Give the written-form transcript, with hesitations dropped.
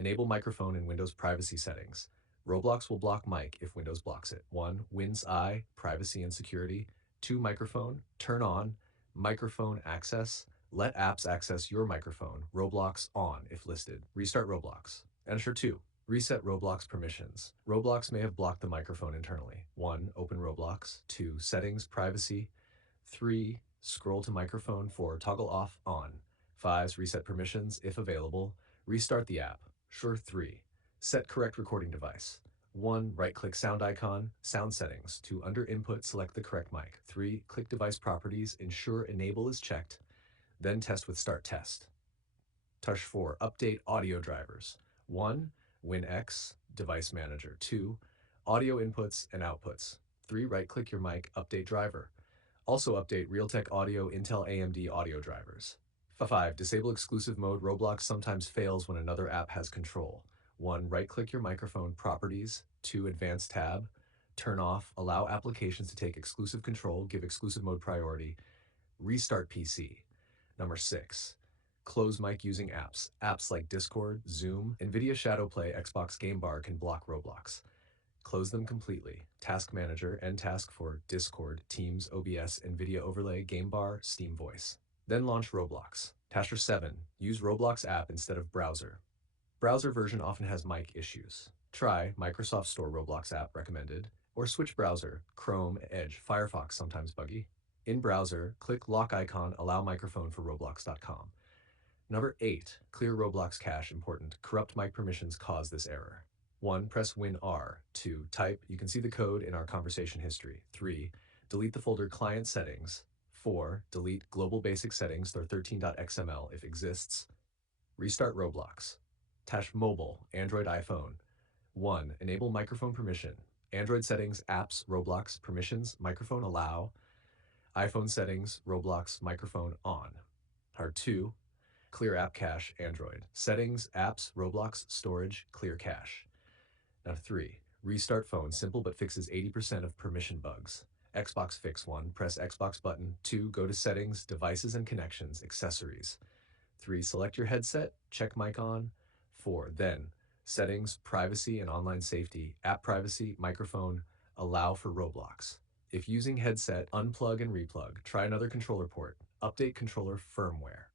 Enable microphone in Windows privacy settings. Roblox will block mic if Windows blocks it. 1. Win's Eye, privacy and security. 2. Microphone, turn on. Microphone access, let apps access your microphone. Roblox on if listed. Restart Roblox. Ensure 2. Reset Roblox permissions. Roblox may have blocked the microphone internally. 1. Open Roblox. 2. Settings, privacy. 3. Scroll to microphone. 4. Toggle off, on. 5. Reset permissions if available. Restart the app. Sure 3. Set correct recording device. 1. Right-click sound icon, sound settings. 2. Under input, select the correct mic. 3. Click device properties, ensure enable is checked. Then test with start test. Touch 4. Update audio drivers. 1. WinX, device manager. 2. Audio inputs and outputs. 3. Right-click your mic, update driver. Also update Realtek Audio Intel AMD audio drivers. 5. Disable exclusive mode. Roblox sometimes fails when another app has control. 1. Right-click your microphone properties. 2. Advanced tab. Turn off. Allow applications to take exclusive control. Give exclusive mode priority. Restart PC. Number 6. Close mic using apps. Apps like Discord, Zoom, NVIDIA Shadowplay, Xbox Game Bar can block Roblox. Close them completely. Task Manager, end task for Discord, Teams, OBS, NVIDIA Overlay, Game Bar, Steam Voice. Then launch Roblox. Task 7. Use Roblox app instead of browser. Browser version often has mic issues. Try Microsoft Store Roblox app recommended, or switch browser, Chrome, Edge, Firefox sometimes buggy. In browser, click lock icon, allow microphone for roblox.com. Number 8. Clear Roblox cache important. Corrupt mic permissions cause this error. 1. Press Win R. 2. Type. You can see the code in our conversation history. 3. Delete the folder client settings. 4. Delete global basic settings or 13.xml if exists. Restart Roblox. Tash Mobile, Android, iPhone. 1. Enable microphone permission. Android settings, apps, Roblox, permissions, microphone allow. iPhone settings, Roblox, microphone on. Hard 2. Clear app cache, Android. Settings, apps, Roblox, storage, clear cache. Now 3. Restart phone, simple but fixes 80% of permission bugs. Xbox fix 1. Press Xbox button. 2. Go to settings, devices and connections, accessories. 3. Select your headset, check mic on. 4. Then, settings, privacy and online safety, app privacy, microphone, allow for Roblox. If using headset, unplug and replug. Try another controller port. Update controller firmware.